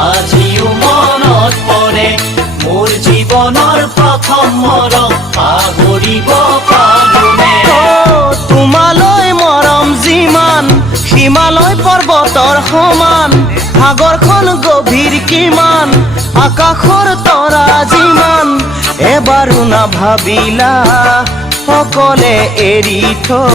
আজিও মনত পৰে মোৰ জীৱনৰ প্ৰথম মৰম পাহৰিব পাৰোনে তোমালৈ মৰম যিমান হিমালয় পৰ্বতৰ সমান সাগৰখন গভীৰ কিমান আকাশৰ তৰা যিমান এবাৰো নাভাবিলা সকলে এৰি থৈ